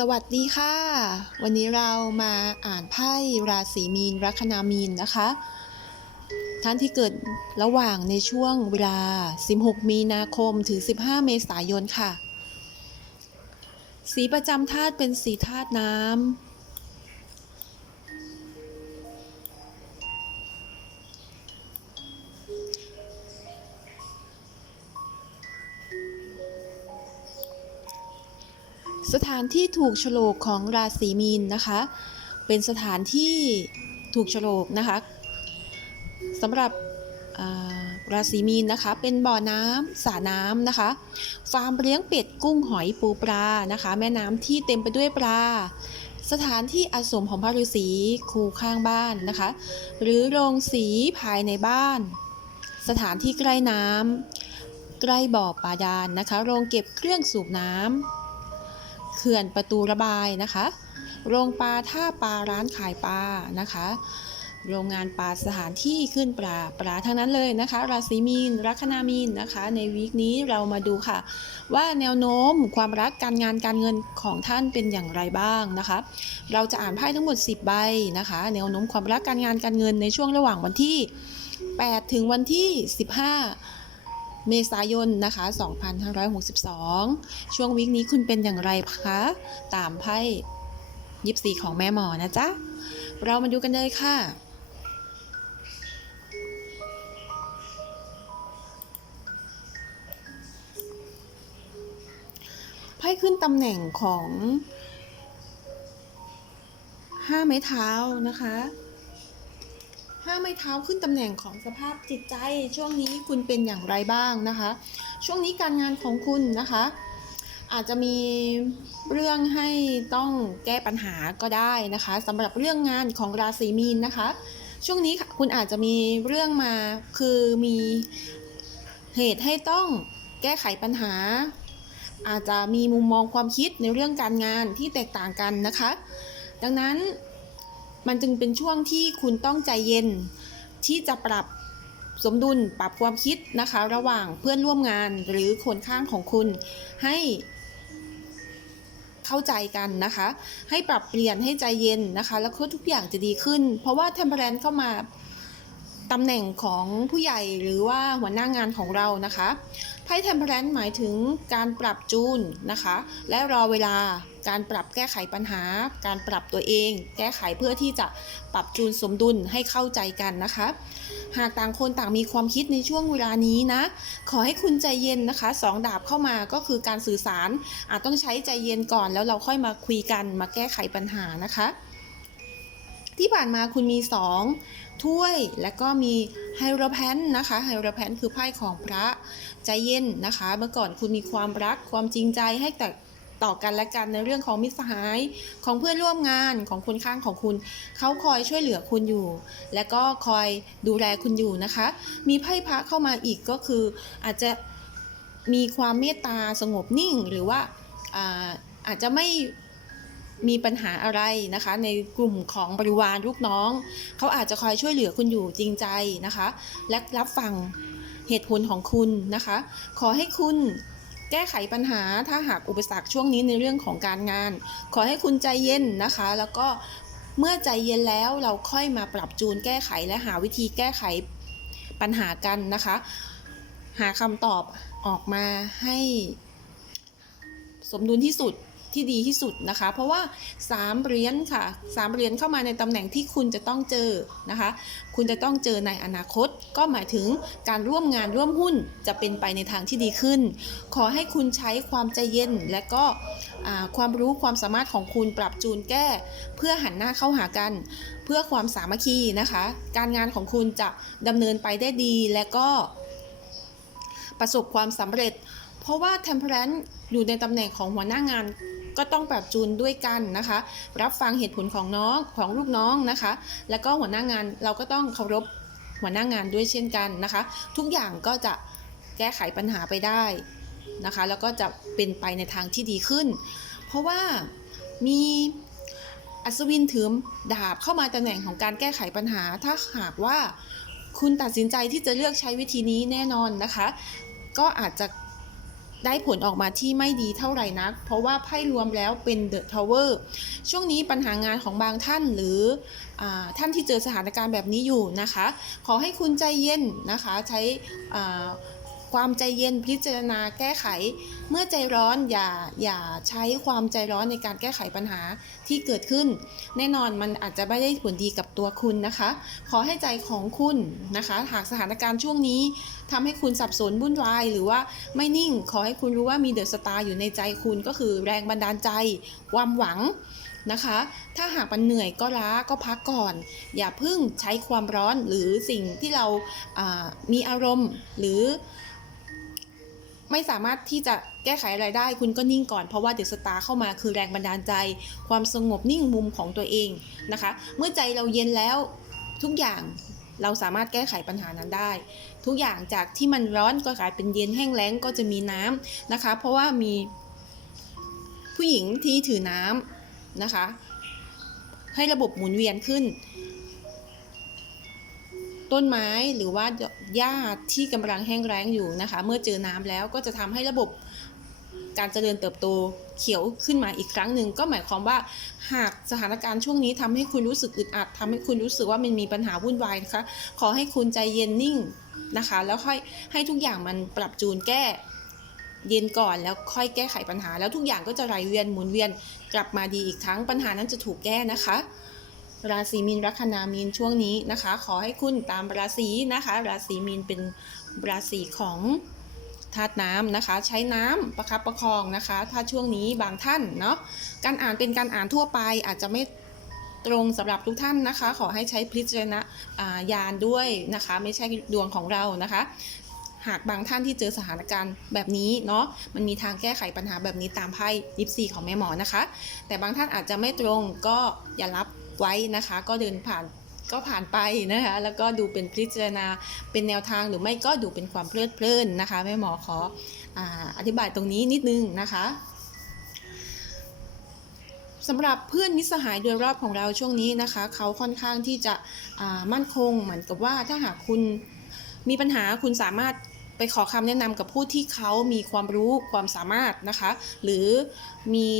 สวัสดีค่ะ วันนี้เรามาอ่านไพ่ราศีมีน ลัคนามีนนะคะ ท่านที่เกิดระหว่างในช่วงเวลา 16 มีนาคมถึง 15 เมษายนค่ะ สีประจำธาตุเป็นสีธาตุน้ำานที่ถูกโฉลกของราศีมีนนะคะ เป็นสถานที่ถูกโฉลกนะคะสำหรับราศีมีนนะคะเป็นบ่อน้ำสระน้ำนะคะฟาร์มเลี้ยงเป็ดกุ้งหอยปูปลานะคะ แม่น้ำที่เต็มไปด้วยปลา สถานที่อาสมของพระฤาษีคูข้างบ้านนะคะ หรือโรงสีภายในบ้าน สถานที่ใกล้น้ำใกล้บ่อบาดานนะคะ โรงเก็บเครื่องสูบน้ำเขื่อนประตูระบายนะคะ โรงปลาท่าปลาร้านขายปลานะคะ โรงงานปลาสถานที่ขึ้นปลาปลาทั้งนั้นเลยนะคะ ราศีมีน ลัคนามีนนะคะ ในวีคนี้เรามาดูค่ะ ว่าแนวโน้มความรักการงานการเงินของท่านเป็นอย่างไรบ้างนะคะ เราจะอ่านไพ่ทั้งหมด 10 ใบนะคะ แนวโน้มความรักการงานการเงินในช่วงระหว่างวันที่ 8 ถึงวันที่ 15 เมษายนนะคะ 2562 ช่วงวิกนี้คุณเป็นอย่างไรคะ ตามไพ่ยิปซีของแม่หมอนะจ๊ะ เรามาดูกันเลยค่ะไพ่ขึ้นตำแหน่งของห้าไม้เท้านะคะ ห้าไม้เท้าขึ้นตำแหน่งของสภาพจิตใจ ช่วงนี้คุณเป็นอย่างไรบ้างนะคะ ช่วงนี้การงานของคุณนะคะ อาจจะมีเรื่องให้ต้องแก้ปัญหาก็ได้นะคะสำหรับเรื่องงานของราศีมีนนะคะ ช่วงนี้คุณอาจจะมีเรื่องมาคือมีเหตุให้ต้องแก้ไขปัญหา อาจจะมีมุมมองความคิดในเรื่องการงานที่แตกต่างกันนะคะ ดังนั้น มันจึงเป็นช่วงที่คุณต้องใจเย็น ที่จะปรับสมดุลปรับความคิดนะคะ ระหว่างเพื่อนร่วมงานหรือคนข้างของคุณให้เข้าใจกันนะคะ ให้ปรับเปลี่ยนให้ใจเย็นนะคะ แล้วก็ทุกอย่างจะดีขึ้น เพราะว่าเทมเพลนเข้ามาตำแหน่งของผู้ใหญ่หรือว่าหัวหน้างานของเรานะคะ ไพ่เทมเพลนหมายถึงการปรับจูนนะคะ และรอเวลาการปรับแก้ไขปัญหา การปรับตัวเอง แก้ไขเพื่อที่จะปรับจูนสมดุลให้เข้าใจกันนะคะ หากต่างคนต่างมีความคิดในช่วงเวลานี้นะ ขอให้คุณใจเย็นนะคะสองดาบเข้ามาก็คือการสื่อสารอาจต้องใช้ใจเย็นก่อนแล้วเราค่อยมาคุยกันมาแก้ไขปัญหานะคะ ที่ผ่านมาคุณมีสองถ้วยและก็มีไฮโรแพนนะคะไฮโรแพนคือไพ่ของพระใจเย็นนะคะ เมื่อก่อนคุณมีความรักความจริงใจให้แต่ต่อกันและกันในเรื่องของมิตรสหายของเพื่อนร่วมงานของคนข้างของคุณ เขาคอยช่วยเหลือคุณอยู่ และก็คอยดูแลคุณอยู่นะคะ มีไพ่พระเข้ามาอีกก็คืออาจจะมีความเมตตาสงบนิ่งหรือว่าอาอาจจะไม่ มีปัญหาอะไรนะคะ ในกลุ่มของบริวารลูกน้อง เขาอาจจะคอยช่วยเหลือคุณอยู่จริงใจนะคะ และรับฟังเหตุผลของคุณนะคะ ขอให้คุณแก้ไขปัญหาถ้าหากอุปสรรคช่วงนี้ในเรื่องของการงาน ขอให้คุณใจเย็นนะคะ แล้วก็เมื่อใจเย็นแล้วเราค่อยมาปรับจูนแก้ไขและหาวิธีแก้ไขปัญหากันนะคะ หาคำตอบออกมาให้สมดุลที่สุด ที่ดีที่สุดนะคะ เพราะว่า 3 เหรียญค่ะ 3 เหรียญเข้ามาในตำแหน่งที่คุณจะต้องเจอนะคะ คุณจะต้องเจอในอนาคต ก็หมายถึงการร่วมงานร่วมหุ้นจะเป็นไปในทางที่ดีขึ้น ขอให้คุณใช้ความใจเย็นและก็ความรู้ความสามารถของคุณปรับจูนแก้ เพื่อหันหน้าเข้าหากัน เพื่อความสามัคคีนะคะ การงานของคุณจะดำเนินไปได้ดีและก็ประสบความสำเร็จ เพราะว่า temperance อยู่ในตำแหน่งของหัวหน้างาน ก็ต้องปรับจูนด้วยกันนะคะ รับฟังเหตุผลของน้องของลูกน้องนะคะ แล้วก็หัวหน้างานเราก็ต้องเคารพหัวหน้างานด้วยเช่นกันนะคะ ทุกอย่างก็จะแก้ไขปัญหาไปได้นะคะ แล้วก็จะเป็นไปในทางที่ดีขึ้น เพราะว่ามีอัศวินถือดาบเข้ามาตำแหน่งของการแก้ไขปัญหา ถ้าหากว่าคุณตัดสินใจที่จะเลือกใช้วิธีนี้แน่นอนนะคะ ก็อาจจะ ได้ผลออกมาที่ไม่ดีเท่าไหร่นัก เพราะว่าไพ่รวมแล้วเป็นเดอะทาวเวอร์ช่วงนี้ปัญหางานของบางท่านหรืออท่านที่เจอสถานการณ์แบบนี้อยู่นะคะ ขอให้คุณใจเย็นนะคะ ใช้ ความใจเย็นพิจารณาแก้ไข เมื่อใจร้อนอย่าอย่าใช้ความใจร้อนในการแก้ไขปัญหาที่เกิดขึ้น แน่นอนมันอาจจะไม่ได้ผลดีกับตัวคุณนะคะ ขอให้ใจของคุณนะคะ หากสถานการณ์ช่วงนี้ทำให้คุณสับสนวุ่นวาย หรือว่าไม่นิ่ง ขอให้คุณรู้ว่ามีเดอะสตาร์อยู่ในใจคุณก็คือแรงบันดาลใจ ความหวังนะคะ ถ้าหากมันเหนื่อยก็ล้าก็พักก่อน อย่าพิ่งใช้ความร้อนหรือสิ่งที่เราามีอารมณ์หรือ ไม่สามารถที่จะแก้ไขอะไรได้ คุณก็นิ่งก่อนเพราะว่าเดอะสตาร์เข้ามาคือแรงบันดาลใจ ความสงบนิ่งมุมของตัวเองนะคะ เมื่อใจเราเย็นแล้วทุกอย่างเราสามารถแก้ไขปัญหานั้นได้ ทุกอย่างจากที่มันร้อนก็กลายเป็นเย็นแห้งแล้งก็จะมีน้ำนะคะ เพราะว่ามีผู้หญิงที่ถือน้ำนะคะ ให้ระบบหมุนเวียนขึ้น ต้นไม้หรือว่าหญ้าที่กำลังแห้งแล้งอยู่นะคะ เมื่อเจอน้ำแล้วก็จะทำให้ระบบการเจริญเติบโตเขียวขึ้นมาอีกครั้งหนึ่งก็หมายความว่าหากสถานการณ์ช่วงนี้ทำให้คุณรู้สึกอึดอัดทำให้คุณรู้สึกว่ามันมีปัญหาวุ่นวายนะคะ ขอให้คุณใจเย็นนิ่งนะคะ แล้วค่อยให้ทุกอย่างมันปรับจูนแก้ เย็นก่อนแล้วค่อยแก้ไขปัญหา แล้วทุกอย่างก็จะไหลเวียนหมุนเวียนกลับมาดีอีกครั้งปัญหานั้นจะถูกแก้นะคะ ราศีมีนลัคนามีนช่วงนี้นะคะ ขอให้คุณตามราศีนะคะ ราศีมีนเป็นราศีของธาตุน้ำนะคะ ใช้น้ำประคับประคองนะคะ ถ้าช่วงนี้บางท่านเนาะการอ่านเป็นการอ่านทั่วไปอาจจะไม่ตรงสำหรับทุกท่านนะคะ ขอให้ใช้พิจารณญาณด้วยนะคะ ไม่ใช่ดวงของเรานะคะหากบางท่านที่เจอสถานการณ์แบบนี้เนาะ มันมีทางแก้ไขปัญหาแบบนี้ตามไพ่ยิปซีของแม่หมอนะคะ แต่บางท่านอาจจะไม่ตรงก็อย่ารับ ไว้นะคะ ก็เดินผ่านก็ผ่านไปนะคะ แล้วก็ดูเป็นพิจารณาเป็นแนวทางหรือไม่ก็ดูเป็นความเพลิดเพลินนะคะแม่หมอขอออธิบายตรงนี้นิดนึงนะคะสำหรับเพื่อนมิสหายโดยรอบของเราช่วงนี้นะคะ เขาค่อนข้างที่จะมั่นคงเหมือนกับว่าถ้าหากคุณมีปัญหาคุณสามารถไปขอคำแนะนำกับผู้ที่เขามีความรู้ความสามารถนะคะ หรือมี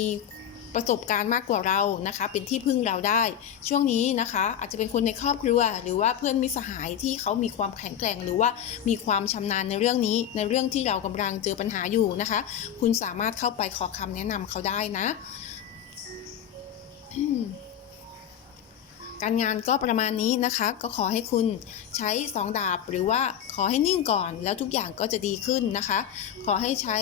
ประสบการณ์มากกว่าเรานะคะ เป็นที่พึ่งเราได้ ช่วงนี้นะคะ อาจจะเป็นคนในครอบครัว หรือว่าเพื่อนมิสหายที่เขามีความแข็งแกร่ง หรือว่ามีความชำนาญในเรื่องนี้ ในเรื่องที่เรากำลังเจอปัญหาอยู่นะคะ คุณสามารถเข้าไปขอคำแนะนำเขาได้นะ การงานก็ประมาณนี้นะคะ ก็ขอให้คุณใช้สองดาบ หรือว่าขอให้นิ่งก่อน แล้วทุกอย่างก็จะดีขึ้นนะคะ ขอให้ใช้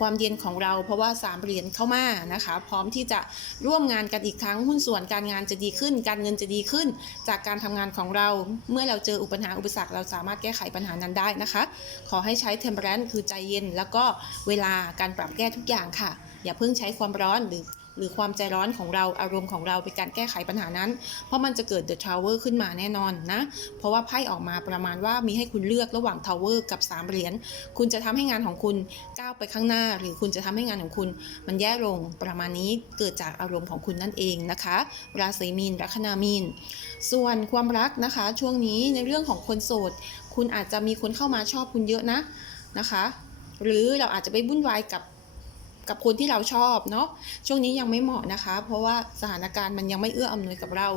ความเย็นของเราเพราะว่าสามเหรียญเข้ามานะคะ พร้อมที่จะร่วมงานกันอีกครั้งหุ้นส่วนการงานจะดีขึ้น การเงินจะดีขึ้น จากการทำงานของเราเมื่อเราเจออุปสรรคอุปสรรคเราสามารถแก้ไขปัญหานั้นได้นะคะ ขอให้ใช้เทมเปอร์แรนคือใจเย็น แล้วก็เวลาการปรับแก้ทุกอย่างค่ะ อย่าเพิ่งใช้ความร้อนหรือ หรือความใจร้อนของเราอารมณ์ของเราเป็นการแก้ไขปัญหานั้น เพราะมันจะเกิดเดอะทาวเวอร์ขึ้นมาแน่นอนนะ เพราะว่าไพ่ออกมาประมาณว่ามีให้คุณเลือกระหว่างทาวเวอร์กับ 3 เหรียญ คุณจะทำให้งานของคุณก้าวไปข้างหน้า หรือคุณจะทำให้งานของคุณ มันแย่ลงประมาณนี้เกิดจากอารมณ์ของคุณนั่นเองนะคะ ราศีมีนลัคนามีน ส่วนความรักนะคะ ช่วงนี้ในเรื่องของคนโสด คุณอาจจะมีคนเข้ามาชอบคุณเยอะนะนะคะ หรือเราอาจจะไปวุ่นวายกับ กับคนที่เราชอบเนาะช่วงนี้ยังไม่เหมาะนะคะ เพราะว่าสถานการณ์มันยังไม่เอื้ออำนวยกับเรา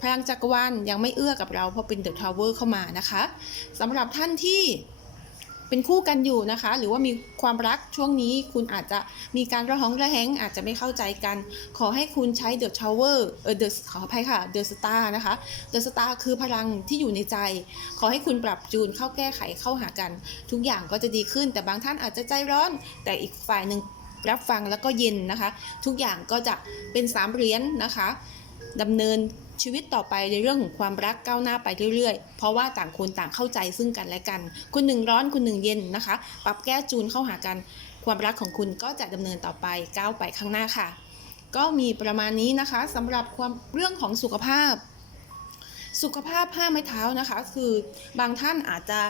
พลังจักรวาลยังไม่เอื้อกับเราเพราะเป็นเดอะทาวเวอร์เข้ามานะคะสำหรับท่านที่เป็นคู่กันอยู่นะคะ หรือว่ามีความรักช่วงนี้คุณอาจจะมีการระหองระแหงอาจจะไม่เข้าใจกัน ขอให้คุณใช้เดอะทาวเวอร์เออเดอะขออภัยค่ะเดอะสตาร์นะคะเดอะสตาร์คือพลังที่อยู่ในใจ ขอให้คุณปรับจูนเข้าแก้ไขเข้าหากัน ทุกอย่างก็จะดีขึ้น แต่บางท่านอาจจะใจร้อน แต่อีกฝ่ายหนึ่ง รับฟังแล้วก็เย็นนะคะ ทุกอย่างก็จะเป็นสามเหรียญนะคะดำเนินชีวิตต่อไปในเรื่องของความรักก้าวหน้าไปเรื่อยๆ เพราะว่าต่างคนต่างเข้าใจซึ่งกันและกันคุณหนึ่งร้อนคุณหนึ่งเย็นนะคะ ปรับแก้จูนเข้าหากัน ความรักของคุณก็จะดำเนินต่อไปก้าวไปข้างหน้าค่ะ ก็มีประมาณนี้นะคะสำหรับความเรื่องของสุขภาพ สุขภาพผ้าไม้เท้านะคะ คือบางท่านอาจจะ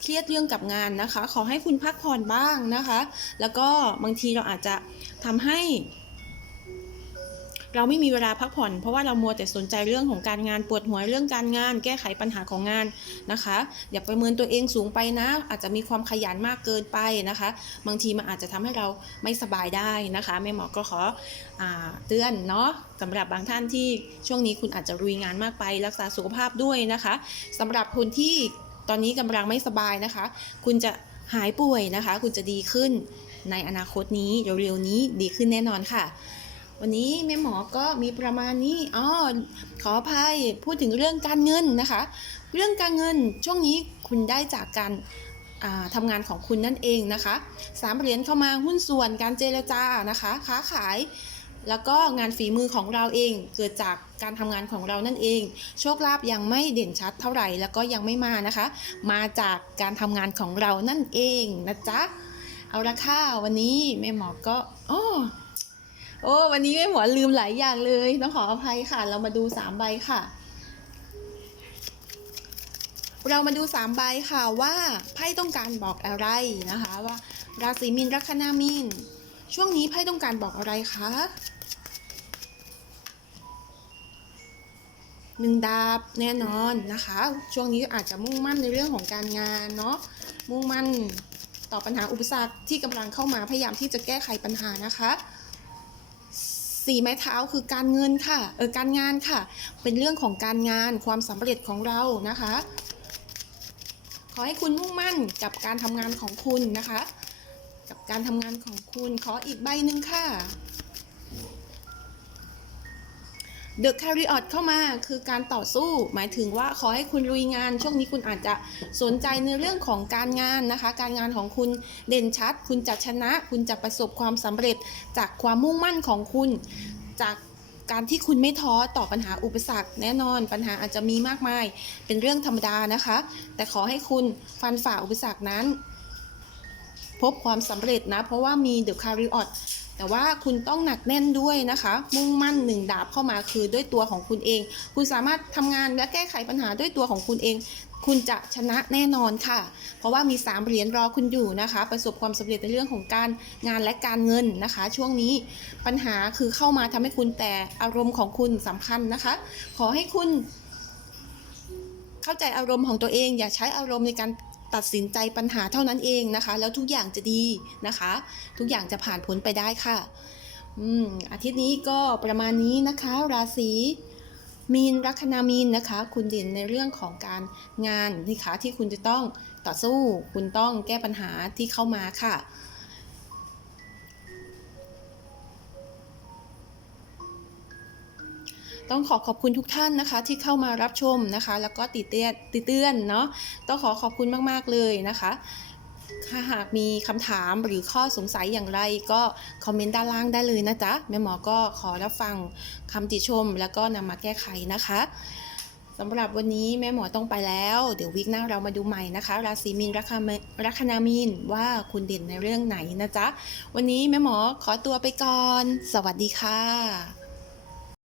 เครียดเรื่องกับงานนะคะ ขอให้คุณพักผ่อนบ้างนะคะ แล้วก็บางทีเราอาจจะทำให้ เราไม่มีเวลาพักผ่อน เพราะว่าเรามัวแต่สนใจเรื่องของการงานปวดหัวเรื่องการงาน แก้ไขปัญหาของงานนะคะ อย่าประเมินตัวเองสูงไปนะ อาจจะมีความขยันมากเกินไปนะคะ บางทีมันอาจจะทำให้เราไม่สบายได้นะคะแม่หมอก็ขออเตือนเนาะสำหรับบางท่านที่ช่วงนี้คุณอาจจะรุยงานมากไป รักษาสุขภาพด้วยนะคะสำหรับคนที่ ตอนนี้กำลังไม่สบายนะคะ คุณจะหายป่วยนะคะ คุณจะดีขึ้นในอนาคตนี้เร็วๆนี้ดีขึ้นแน่นอนค่ะ วันนี้แม่หมอก็มีประมาณนี้อ๋อขออภัยพูดถึงเรื่องการเงินนะคะ เรื่องการเงินช่วงนี้คุณได้จากการทำงานของคุณนั่นเองนะคะสามเหรียญเข้ามาหุ้นส่วนการเจรจานะคะ ค้าขาย แล้วก็งานฝีมือของเราเองเกิดจากการทำงานของเรานั่นเอง โชคลาภยังไม่เด่นชัดเท่าไหร่แล้วก็ยังไม่มานะคะ มาจากการทำงานของเรานั่นเองนะจ๊ะเอาละค่ะวันนี้แม่หมอก็อ้อโอ้วันนี้แม่หมอลืมหลายอย่างเลยต้องขออภัยค่ะ เรามาดูสามใบค่ะ เรามาดูสามใบค่ะว่าไพ่ต้องการบอกอะไรนะคะ ว่าราศีมีนลัคนามีนช่วงนี้ไพ่ต้องการบอกอะไรคะ หนึ่งดาบแน่นอนนะคะ ช่วงนี้อาจจะมุ่งมั่นในเรื่องของการงานเนาะมุ่งมั่นต่อปัญหาอุปสรรคที่กำลังเข้ามาพยายามที่จะแก้ไขปัญหานะคะสี่ไม้เท้าคือการเงินค่ะเออการงานค่ะ เป็นเรื่องของการงานความสำเร็จของเรานะคะ ขอให้คุณมุ่งมั่นกับการทำงานของคุณนะคะ กับการทำงานของคุณขออีกใบหนึ่งค่ะ The Carriot เข้ามาคือการต่อสู้ หมายถึงว่าขอให้คุณลุยงาน ช่วงนี้คุณอาจจะสนใจในเรื่องของการงานนะคะ การงานของคุณเด่นชัด คุณจะชนะ คุณจะประสบความสำเร็จจากความมุ่งมั่นของคุณ จากการที่คุณไม่ท้อต่อปัญหาอุปสรรค แน่นอนปัญหาอาจจะมีมากมาย เป็นเรื่องธรรมดานะคะ แต่ขอให้คุณฟันฝ่าอุปสรรคนั้น พบความสำเร็จนะ เพราะว่ามี The Carriot แต่ว่าคุณต้องหนักแน่นด้วยนะคะ มุ่งมั่นหนึ่งดาบเข้ามาคือด้วยตัวของคุณเอง คุณสามารถทำงานและแก้ไขปัญหาด้วยตัวของคุณเอง คุณจะชนะแน่นอนค่ะ เพราะว่ามีสามเหรียญรอคุณอยู่นะคะ ประสบความสำเร็จในเรื่องของการงานและการเงินนะคะ ช่วงนี้ปัญหาคือเข้ามาทำให้คุณแต่อารมณ์ของคุณสำคัญนะคะ ขอให้คุณเข้าใจอารมณ์ของตัวเองอย่าใช้อารมณ์ในการ ตัดสินใจปัญหาเท่านั้นเองนะคะ แล้วทุกอย่างจะดีนะคะ ทุกอย่างจะผ่านพ้นไปได้ค่ะอืมอาทิตย์นี้ก็ประมาณนี้นะคะ ราศีมีนลัคนามีนนะคะ คุณเด่นในเรื่องของการงานนะคะที่คุณจะต้องต่อสู้ คุณต้องแก้ปัญหาที่เข้ามาค่ะ ต้องขอขอบคุณทุกท่านนะคะ ที่เข้ามารับชมนะคะ แล้วก็ติเตือนติเตือนเนาะต้องขอขอบคุณมากๆเลยนะคะถ้าหากมีคำถามหรือข้อสงสัยอย่างไรก็คอมเมนต์ด้านล่างได้เลยนะจ๊ะแม่หมอก็ขอรับฟังคำติชม แล้วก็นำมาแก้ไขนะคะสำหรับวันนี้แม่หมอต้องไปแล้ว เดี๋ยววิกหน้าเรามาดูใหม่นะคะ ราศีมีนลัคนาลัคนามีนว่าคุณเด่นในเรื่องไหนนะจ๊ะ วันนี้แม่หมอขอตัวไปก่อน สวัสดีค่ะ